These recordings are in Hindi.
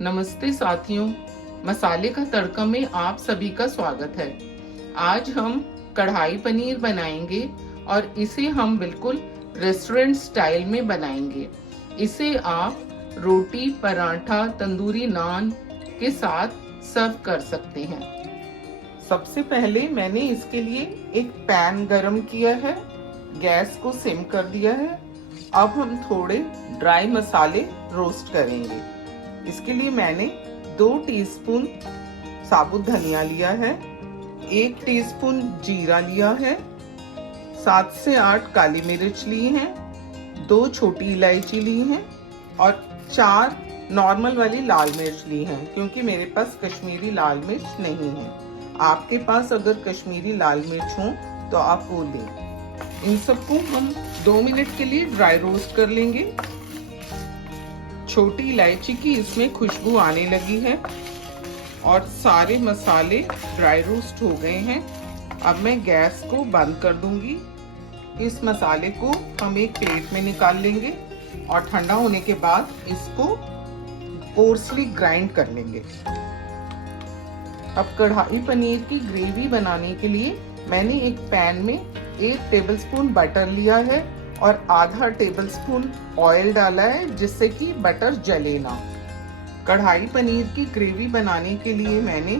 नमस्ते साथियों, मसाले का तड़का में आप सभी का स्वागत है। आज हम कढ़ाई पनीर बनाएंगे और इसे हम बिल्कुल रेस्टोरेंट स्टाइल में बनाएंगे। इसे आप रोटी, पराठा, तंदूरी नान के साथ सर्व कर सकते हैं। सबसे पहले मैंने इसके लिए एक पैन गरम किया है, गैस को सिम कर दिया है। अब हम थोड़े ड्राई मसाले रोस्ट करेंगे। इसके लिए मैंने 2 टीस्पून साबुत धनिया लिया है, 1 टीस्पून जीरा लिया है, 7 से 8 काली मिर्च ली हैं, 2 छोटी इलायची ली हैं और 4 नॉर्मल वाली लाल मिर्च ली हैं, क्योंकि मेरे पास कश्मीरी लाल मिर्च नहीं है। आपके पास अगर कश्मीरी लाल मिर्च हो तो आप वो लें। इन सबको हम 2 मिनट के लिए ड्राई रोस्ट कर लेंगे। छोटी इलायची की इसमें खुशबू आने लगी है और सारे मसाले ड्राई रोस्ट हो गए हैं। अब मैं गैस को बंद कर दूंगी। इस मसाले को हम एक प्लेट में निकाल लेंगे और ठंडा होने के बाद इसको कोर्सली ग्राइंड कर लेंगे। अब कढ़ाई पनीर की ग्रेवी बनाने के लिए मैंने एक पैन में 1 टेबलस्पून बटर लिया है और आधा टेबलस्पून ऑयल डाला है, जिससे कि बटर जले ना। कढ़ाई पनीर की ग्रेवी बनाने के लिए मैंने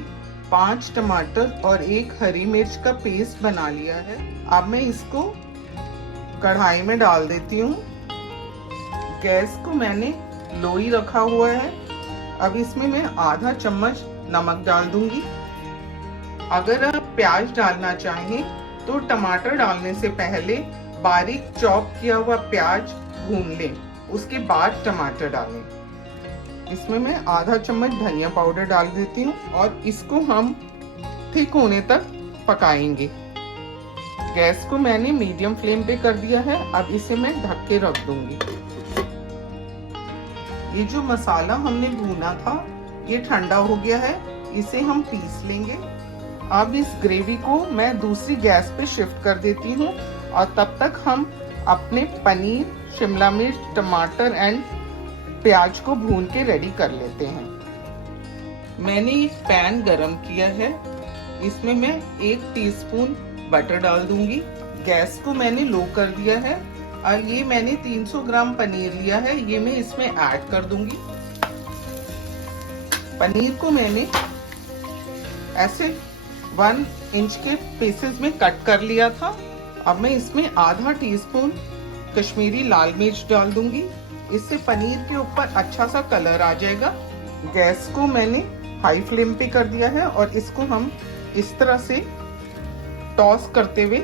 5 टमाटर और 1 हरी मिर्च का पेस्ट बना लिया है। अब मैं इसको कढ़ाई में डाल देती हूँ। गैस को मैंने लो ही रखा हुआ है। अब इसमें मैं आधा चम्मच नमक डाल दूंगी। अगर आप प्याज डालना चाहें तो टमाटर डालने से पहले बारीक चॉप किया हुआ प्याज भून लें, उसके बाद टमाटर डालें। इसमें मैं आधा चम्मच धनिया पाउडर डाल देती हूँ और इसको हम थिक होने तक पकाएंगे। गैस को मैंने मीडियम फ्लेम पे कर दिया है। अब इसे मैं ढक के रख दूंगी। ये जो मसाला हमने भूना था ये ठंडा हो गया है, इसे हम पीस लेंगे। अब इस ग्रेवी को मैं दूसरी गैस पे शिफ्ट कर देती हूँ और तब तक हम अपने पनीर, शिमला मिर्च, टमाटर एंड प्याज को भून के रेडी कर लेते हैं। मैंने एक पैन गरम किया है, इसमें मैं 1 टीस्पून बटर डाल दूंगी। गैस को मैंने लो कर दिया है और ये मैंने 300 ग्राम पनीर लिया है, ये मैं इसमें ऐड कर दूंगी। पनीर को मैंने ऐसे 1 इंच के पीसेस में कट कर लिया था। अब मैं इसमें आधा टीस्पून कश्मीरी लाल मिर्च डाल दूंगी। इससे पनीर के ऊपर अच्छा सा कलर आ जाएगा। गैस को मैंने हाई फ्लेम पे कर दिया है और इसको हम इस तरह से टॉस करते हुए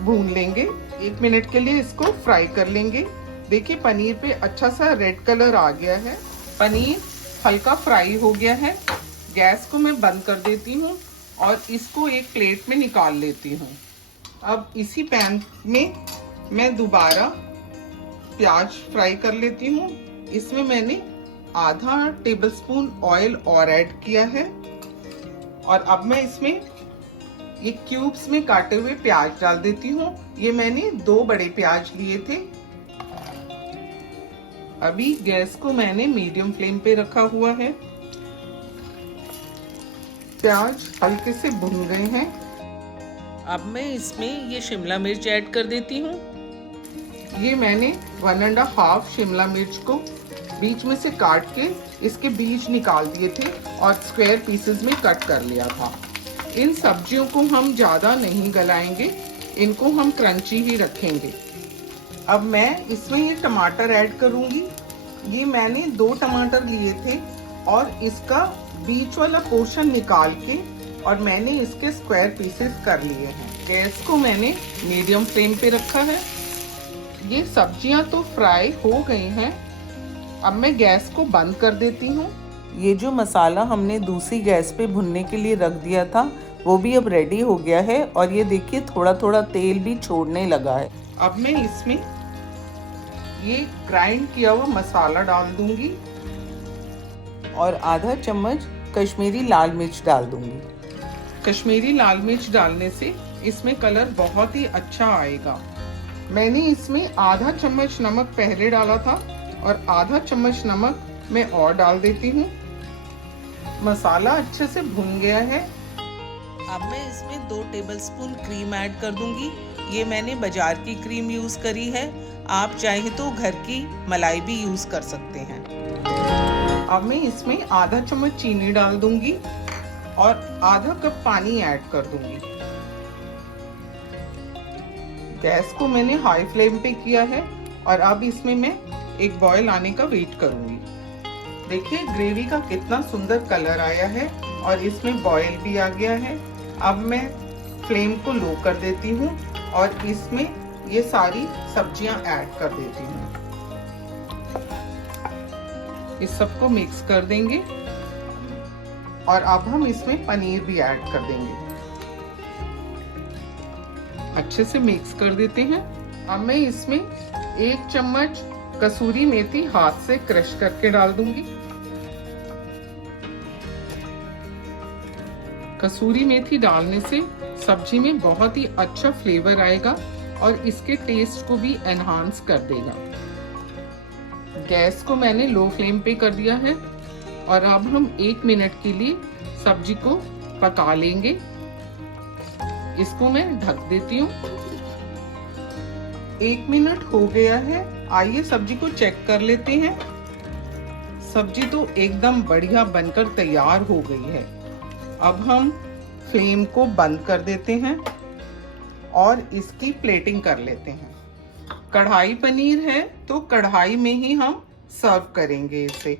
भून लेंगे। 1 मिनट के लिए इसको फ्राई कर लेंगे। देखिए पनीर पे अच्छा सा रेड कलर आ गया है। पनीर हल्का फ्राई हो गया है। गैस को मैं बंद कर देती हूँ और इसको एक प्लेट में निकाल लेती हूँ। अब इसी पैन में मैं दोबारा प्याज फ्राई कर लेती हूँ। इसमें मैंने आधा टेबलस्पून ऑयल और ऐड किया है और अब मैं इसमें ये क्यूब्स में काटे हुए प्याज डाल देती हूँ। ये मैंने 2 बड़े प्याज लिए थे। अभी गैस को मैंने मीडियम फ्लेम पे रखा हुआ है। प्याज हल्के से भुन गए हैं। अब मैं इसमें ये शिमला मिर्च ऐड कर देती हूँ। ये मैंने 1.5 शिमला मिर्च को बीच में से काट के इसके बीज निकाल दिए थे और स्क्वायर पीसेस में कट कर लिया था। इन सब्जियों को हम ज़्यादा नहीं गलाएंगे, इनको हम क्रंची ही रखेंगे। अब मैं इसमें ये टमाटर ऐड करूँगी। ये मैंने 2 टमाटर लिए थे और इसका बीच वाला पोर्शन निकाल के और मैंने इसके स्क्वायर पीसेस कर लिए हैं। गैस को मैंने मीडियम फ्लेम पे रखा है। ये सब्जियां तो फ्राई हो गई हैं। अब मैं गैस को बंद कर देती हूँ। ये जो मसाला हमने दूसरी गैस पे भुनने के लिए रख दिया था वो भी अब रेडी हो गया है और ये देखिए थोड़ा थोड़ा तेल भी छोड़ने लगा है। अब मैं इसमें ये ग्राइंड किया हुआ मसाला डाल दूंगी और आधा चम्मच कश्मीरी लाल मिर्च डाल दूंगी। कश्मीरी लाल मिर्च डालने से इसमें कलर बहुत ही अच्छा आएगा। मैंने इसमें आधा चम्मच नमक पहले डाला था और आधा चम्मच नमक मैं और डाल देती हूँ। मसाला अच्छे से भुन गया है। अब मैं इसमें 2 टेबलस्पून क्रीम ऐड कर दूंगी। ये मैंने बाजार की क्रीम यूज़ करी है, आप चाहे तो घर की मलाई भी यूज़ कर सकते हैं। अब मैं इसमें आधा चम्मच चीनी डाल दूंगी और आधा कप पानी ऐड कर दूंगी। गैस को मैंने हाई फ्लेम पे किया है और अब इसमें मैं एक बॉयल आने का वेट करूंगी। देखिए ग्रेवी का कितना सुंदर कलर आया है और इसमें बॉयल भी आ गया है। अब मैं फ्लेम को लो कर देती हूँ और इसमें ये सारी सब्जियां ऐड कर देती हूँ। इस सबको मिक्स कर देंगे और अब हम इसमें पनीर भी ऐड कर देंगे। अच्छे से मिक्स कर देते हैं। अब मैं इसमें 1 चम्मच कसूरी मेथी हाथ से क्रश करके डाल दूंगी। कसूरी मेथी डालने से सब्जी में बहुत ही अच्छा फ्लेवर आएगा और इसके टेस्ट को भी एनहांस कर देगा। गैस को मैंने लो फ्लेम पे कर दिया है और अब हम 1 मिनट के लिए सब्जी को पका लेंगे। इसको मैं ढक देती हूँ। 1 मिनट हो गया है, आइए सब्जी को चेक कर लेते हैं। सब्जी तो एकदम बढ़िया बनकर तैयार हो गई है। अब हम फ्लेम को बंद कर देते हैं और इसकी प्लेटिंग कर लेते हैं। कढ़ाई पनीर है तो कढ़ाई में ही हम सर्व करेंगे इसे।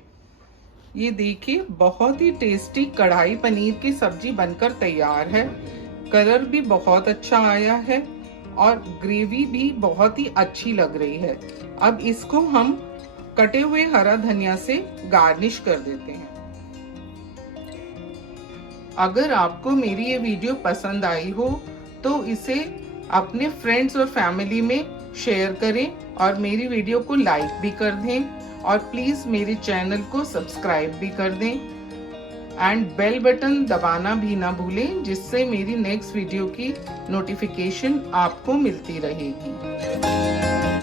ये देखिए बहुत ही टेस्टी कढ़ाई पनीर की सब्जी बनकर तैयार है। कलर भी बहुत अच्छा आया है और ग्रेवी भी बहुत ही अच्छी लग रही है। अब इसको हम कटे हुए हरा धनिया से गार्निश कर देते हैं। अगर आपको मेरी ये वीडियो पसंद आई हो तो इसे अपने फ्रेंड्स और फैमिली में शेयर करें और मेरी वीडियो को लाइक भी कर दें और प्लीज मेरे चैनल को सब्सक्राइब भी कर दें एंड बेल बटन दबाना भी ना भूलें, जिससे मेरी नेक्स्ट वीडियो की नोटिफिकेशन आपको मिलती रहेगी।